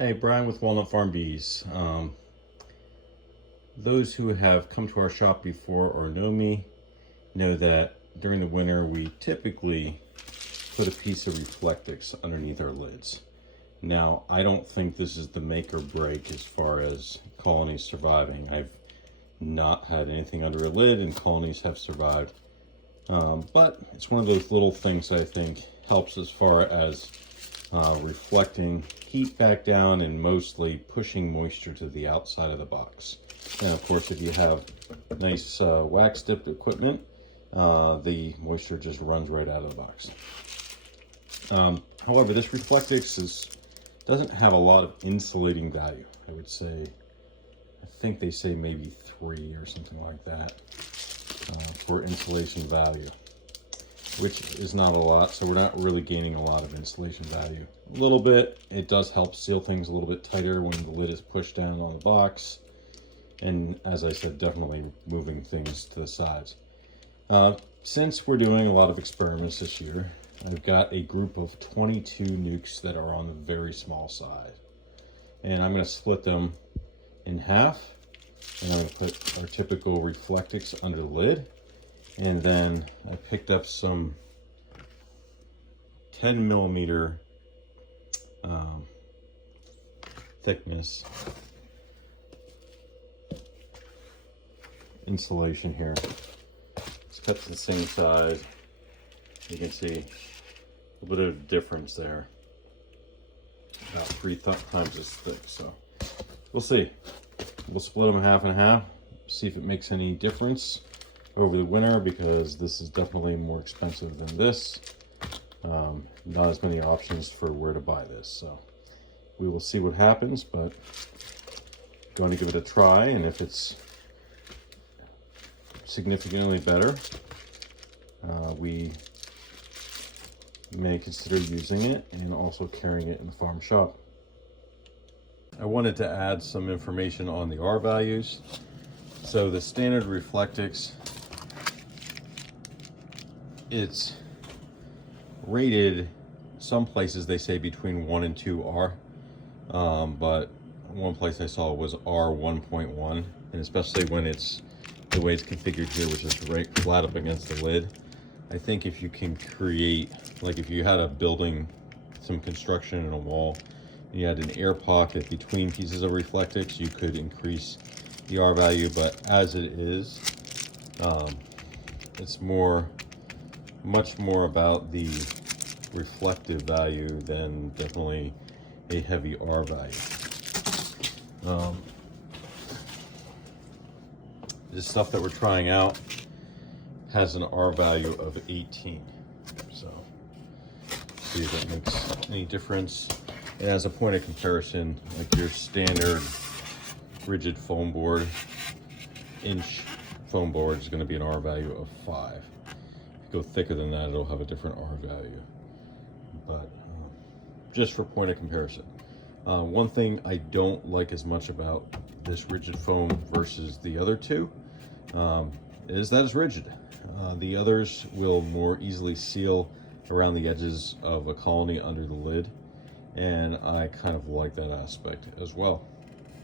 Hey, Brian with Walnut Farm Bees. Those who have come to our shop before or know me know that during the winter we typically put a piece of Reflectix underneath our lids. Now, I don't think this is the make or break as far as colonies surviving. I've not had anything under a lid and colonies have survived. But it's one of those little things that I think helps as far as reflecting heat back down and mostly pushing moisture to the outside of the box. And of course, if you have nice wax dipped equipment, the moisture just runs right out of the box. However, this Reflectix doesn't have a lot of insulating value. I would say, I think they say maybe 3 or something like that for insulation value, which is not a lot, so we're not really gaining a lot of insulation value. A little bit, it does help seal things a little bit tighter when the lid is pushed down on the box, and as I said, definitely moving things to the sides. Since we're doing a lot of experiments this year, I've got a group of 22 nucs that are on the very small side, and I'm going to split them in half, and I'm going to put our typical Reflectix under the lid. And then I picked up some 10 millimeter thickness insulation here. It's cut to the same size. You can see a little bit of difference there. About 3 times as thick. So we'll see. We'll split them half and half. See if it makes any difference over the winter, because this is definitely more expensive than this. Not as many options for where to buy this, so we will see what happens, but going to give it a try, and if it's significantly better, we may consider using it and also carrying it in the farm shop. I wanted to add some information on the R values. So the standard Reflectix, it's rated, some places they say between 1 and 2 R, but one place I saw was R 1.1, and especially when it's the way it's configured here, which is right flat up against the lid. I think if you can create, like if you had a building, some construction in a wall, and you had an air pocket between pieces of Reflectix, you could increase the R value, but as it is, it's much more about the reflective value than definitely a heavy R value. This stuff that we're trying out has an R value of 18. So see if that makes any difference. And as a point of comparison, like your standard rigid foam board, inch foam board is going to be an R value of 5. If you go thicker than that, it'll have a different R value. But just for point of comparison. One thing I don't like as much about this rigid foam versus the other two is that it's rigid. The others will more easily seal around the edges of a colony under the lid, and I kind of like that aspect as well.